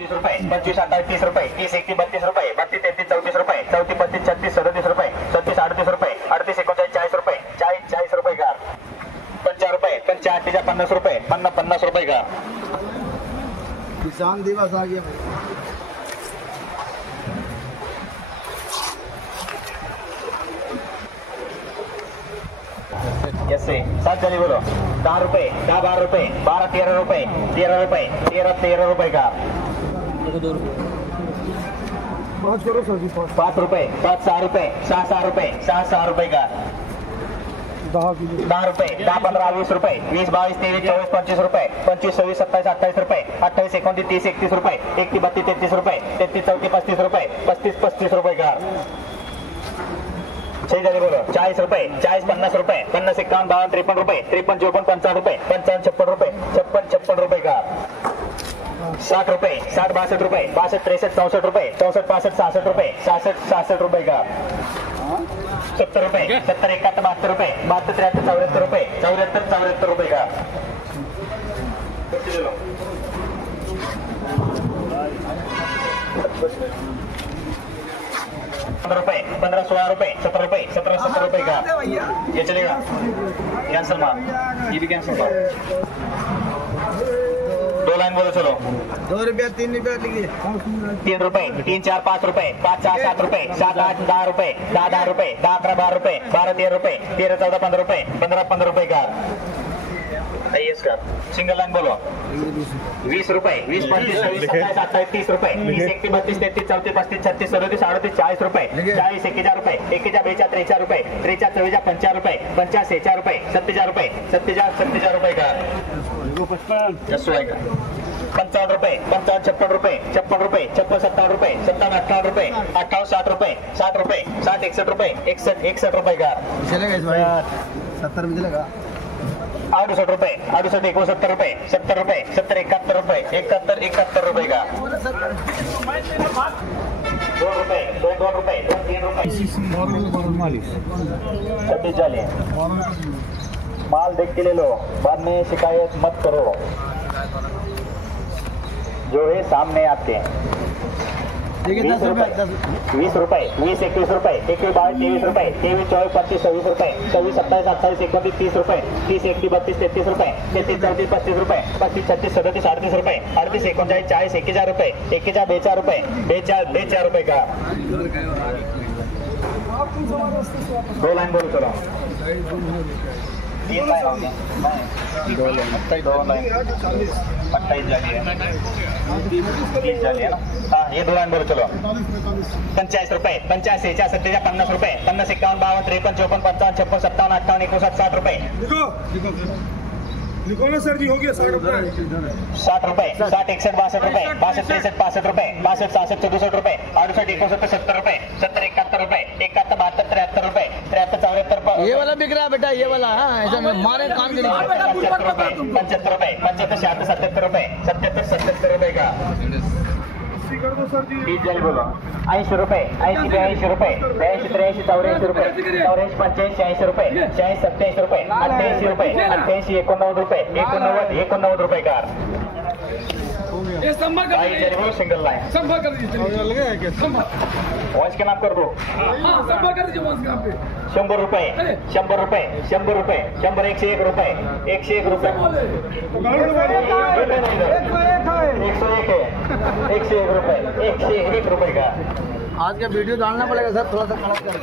30 रुपये, 25, 28, 30 रुपये, 30, 31, 32 रुपये, 32, 33, 34 रुपये, 34, 35, 36, 37 रुपये, 37, 38 रुपये, 38, 39, 40 रुपये, 40 रुपये का 50 रुपये, 50, 50 रुपये, 50 रुपये का किसान दिवस आ गया। ऐसे 7 जल्दी बोलो। 10 रुपये, 10, 12 रुपये, 12, 13 रुपये, 13 रुपये, 13 रुपये का 5 करो सर जी, 5 रुपये, 5, 6 रुपये, 6 रुपये, 6 रुपये का 10 रुपये, 10, 15, 20 रुपये, 20, 22, 23, 24, 25 रुपये, 25, 26, 27, 28 रुपये, 28, 29, 30, 31 रुपये, 31, 32, 33 रुपये, 33, 34, 35 रुपये, 35 रुपये का 6 जल्दी बोलो। 40 रुपये, 40, 50 रुपये, 50, 51, 52, 53 रुपये, 53, 54, 55 रुपये, 55, 56 रुपये, 56 रुपये का 60 रुपये, 60, 62 रुपये, 62, 63, 64 रुपये, 64, 65, 66 रुपये, 66 रुपये का 70 रुपये, 70, 71, 72 रुपये, 72, 73, 74 रुपये, 74 रुपये का 15 रुपये, 15, 16 रुपये, 17 रुपये, 17 रुपये का ये चलेगा। कैंसिल मार, ये भी कैंसिल मार। 2 लाइन बोलो चलो। 2 रुपया, 3 रुपया लिखिए। 3 रुपये, 3, 4, 5 रुपये, 5, 4, 7 रुपये, 7, 8, 10 रुपये, 10 रुपये, 10, 11, 12 रुपये, 12, 13 रुपये, 13, 14, 15 रुपये, 15 रुपये का आइएस का सिंगल लाइन बोलो। 20 रुपये, 20, 25, 26, 27, 28, 30 रुपये, 30, 31, 32, 33, 34, 35, 36, 37, 38, 40 रुपये, 40, 1000 रुपये, 1000, 2000, 3000 रुपये, 3000, 4000, 50 रुपये, 50, 6000 रुपये, 70,000 रुपये, 70,000 रुपये का 55 रुपये, 55, 56 रुपये, 56 रुपये, 56, 57 रुपये, 57, 58 रुपये, 58, 60 रुपये, 60 रुपये, 60, 61 रुपये, 61 रुपये का चलेगा इस भाई 70 में चलेगा। 68 रुपये, 68, 69 रुपये, 70 रुपये, 70, 71 रुपये, 71 रुपये का 2 रुपये, 2 रुपये, 3 रुपये 26 जाली माल देख के ले लो, बाद में शिकायत मत करो। जो है सामने आपके 20 रुपये, 20, 21 रुपये, 21, 22, 23 रुपये, 23, 24, 25, 26 रुपये, 26, 27, 28, 29, 30 रुपये, 30, 31, 32, 33 रुपये, 33, 34, 35 रुपये, 35, 36, 37, 38 रुपये, 38, 39, 40, 1000 रुपये, 1000, 2000 रुपये, 2000 रुपये का 2 लाइन बोलो चलो। 3 लाइन हो गया, 2 लाइन 28 जाली है, 30 जाली है ना। हाँ ये 2 लाइन बोलो चलो। 50 रुपये, 50, 60, 70, 50 रुपये, 50, 51, 52, 53, 54, 55, 56, 57, 58, 59, 60 रुपये लिखो ना सर जी, हो गया 60 रुपये। 60 रुपये, 60, 61, 62 रुपये, 62, 63, 65 रुपये, 62, 66, 64 रुपये, 68, 69, 70 रुपये, 70, 71 रुपये, 71, 72, 73 रुपये, 73, 74 ये वाला बिक रहा है बेटा, ये वाला। हाँ ऐसा मारे कान के लिए 75 रुपये, 75 रुपये, 75, 76, 77 रुपये, 77 रुपये का 30 जल्दी बोलो। 80 रुपये, 80, 82 रुपये, 82, 83, 84 रुपये, 84, 85, 86 रुपये, 86, 87 रुपये, 88 रुपये, 88, 89 रुपये, 89 रुपये का सिंगल लाइन वॉइस के नाम कर दो। 100 रुपये, 100 रुपये, 100 रुपये, 100, 101 रुपये, 101 रुपये, 101 रुपये, 101 रुपये का आज का वीडियो डालना पड़ेगा सर, थोड़ा सा कनेक्ट कर।